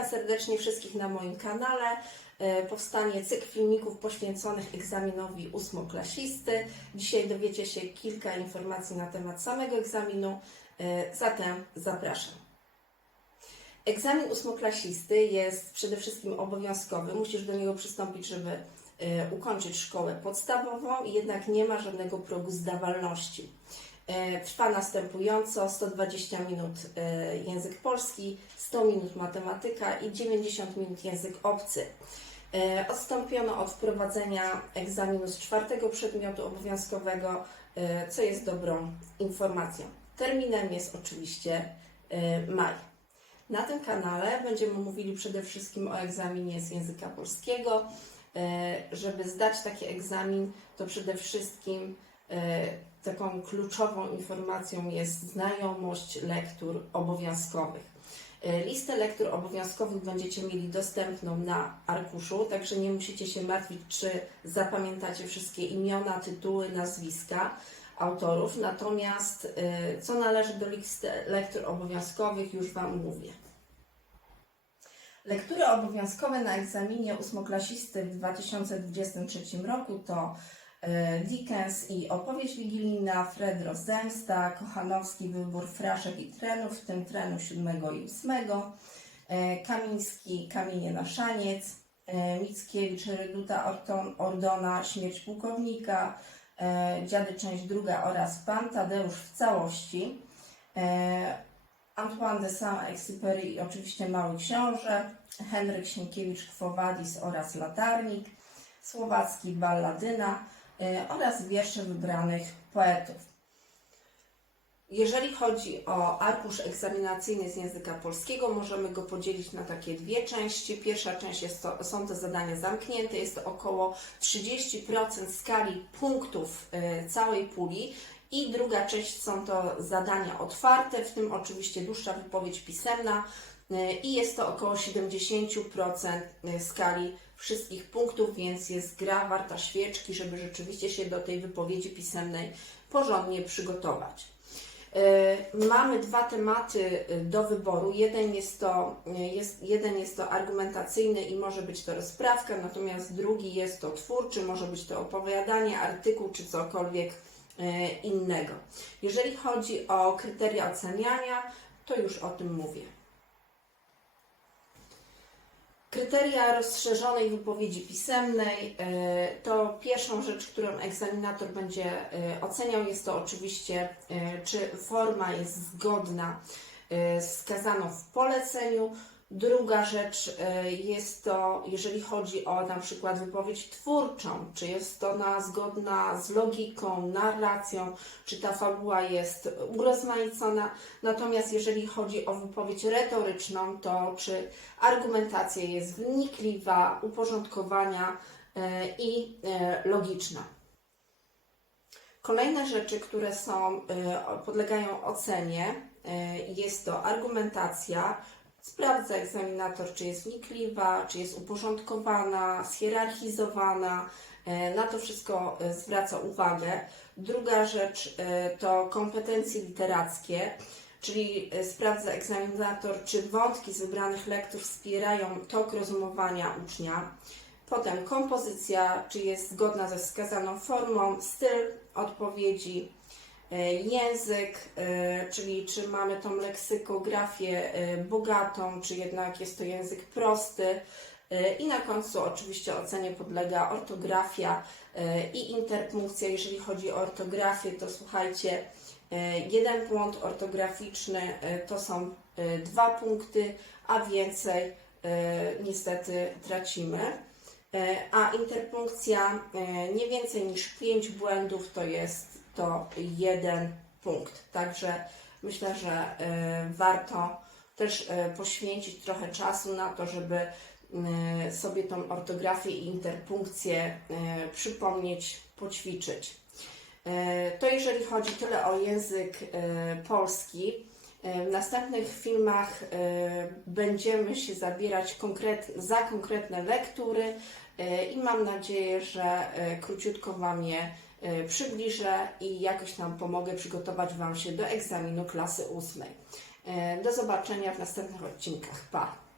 Witam serdecznie wszystkich na moim kanale. E, Powstanie cykl filmików poświęconych egzaminowi ósmoklasisty. Dzisiaj dowiecie się kilka informacji na temat samego egzaminu, e, zatem zapraszam. Egzamin ósmoklasisty jest przede wszystkim obowiązkowy. Musisz do niego przystąpić, żeby e, ukończyć szkołę podstawową, jednak nie ma żadnego progu zdawalności. E, Trwa następująco 120 minut e, język polski, 100 minut matematyka i 90 minut język obcy. E, Odstąpiono od wprowadzenia egzaminu z czwartego przedmiotu obowiązkowego, co jest dobrą informacją. Terminem jest oczywiście maj. Na tym kanale będziemy mówili przede wszystkim o egzaminie z języka polskiego. Żeby zdać taki egzamin, to przede wszystkim taką kluczową informacją jest znajomość lektur obowiązkowych. E, Listę lektur obowiązkowych będziecie mieli dostępną na arkuszu, także nie musicie się martwić, czy zapamiętacie wszystkie imiona, tytuły, nazwiska autorów. Natomiast e, co należy do listy lektur obowiązkowych, już Wam mówię. Lektury obowiązkowe na egzaminie ósmoklasisty w 2023 roku to e, Dickens i opowieść wigilijna, Fredro Zemsta, Kochanowski wybór fraszek i trenów, w tym trenu 7 i 8, e, Kamiński Kamienie na szaniec, e, Mickiewicz Reduta Orton, Ordona Śmierć pułkownika, e, Dziady część druga oraz Pan Tadeusz w całości. E, Antoine de Saint-Exupéry i oczywiście Mały Książę, Henryk Sienkiewicz Quo Vadis oraz Latarnik, Słowacki Balladyna oraz wiersze wybranych poetów. Jeżeli chodzi o arkusz egzaminacyjny z języka polskiego, możemy go podzielić na takie dwie części. Pierwsza część jest to, są to zadania zamknięte, jest to około 30% skali punktów y, całej puli. I druga część są to zadania otwarte, w tym oczywiście dłuższa wypowiedź pisemna y, i jest to około 70% skali wszystkich punktów, więc jest gra warta świeczki, żeby rzeczywiście się do tej wypowiedzi pisemnej porządnie przygotować. Y, Mamy dwa tematy do wyboru. Jeden jest to, jest, jeden jest to argumentacyjny i może być to rozprawka, natomiast drugi jest to twórczy, może być to opowiadanie, artykuł czy cokolwiek e, innego. Jeżeli chodzi o kryteria oceniania, to już o tym mówię. Kryteria rozszerzonej wypowiedzi pisemnej e, to pierwszą rzecz, którą egzaminator będzie e, oceniał. Jest to oczywiście, e, czy forma jest zgodna z wskazaną w poleceniu. Druga rzecz e, jest to, jeżeli chodzi o na przykład wypowiedź twórczą, czy jest ona zgodna z logiką, narracją, czy ta fabuła jest urozmaicona. Natomiast jeżeli chodzi o wypowiedź retoryczną, to czy argumentacja jest wnikliwa, uporządkowania e, i e, logiczna. Kolejne rzeczy, które są, podlegają ocenie, jest to argumentacja. Sprawdza egzaminator, czy jest wnikliwa, czy jest uporządkowana, schierarchizowana. E, Na to wszystko e, zwraca uwagę. Druga rzecz e, to kompetencje literackie, czyli sprawdza egzaminator, czy wątki z wybranych lektur wspierają tok rozumowania ucznia. Potem kompozycja, czy jest zgodna ze wskazaną formą, styl odpowiedzi, język, e, czyli czy mamy tą leksykografię e, bogatą, czy jednak jest to język prosty. E, I na końcu oczywiście ocenie podlega ortografia e, i interpunkcja. Jeżeli chodzi o ortografię, to słuchajcie, e, jeden błąd ortograficzny e, to są e, dwa punkty, a więcej e, niestety tracimy. E, A interpunkcja e, nie więcej niż 5 błędów to jest to jeden punkt. Także myślę, że e, warto też e, poświęcić trochę czasu na to, żeby e, sobie tą ortografię i interpunkcję przypomnieć, poćwiczyć. To jeżeli chodzi tyle o język polski. W następnych filmach będziemy się zabierać konkret, za konkretne lektury i mam nadzieję, że króciutko Wam je przybliżę i jakoś tam pomogę przygotować Wam się do egzaminu klasy ósmej. E, Do zobaczenia w następnych odcinkach. Pa!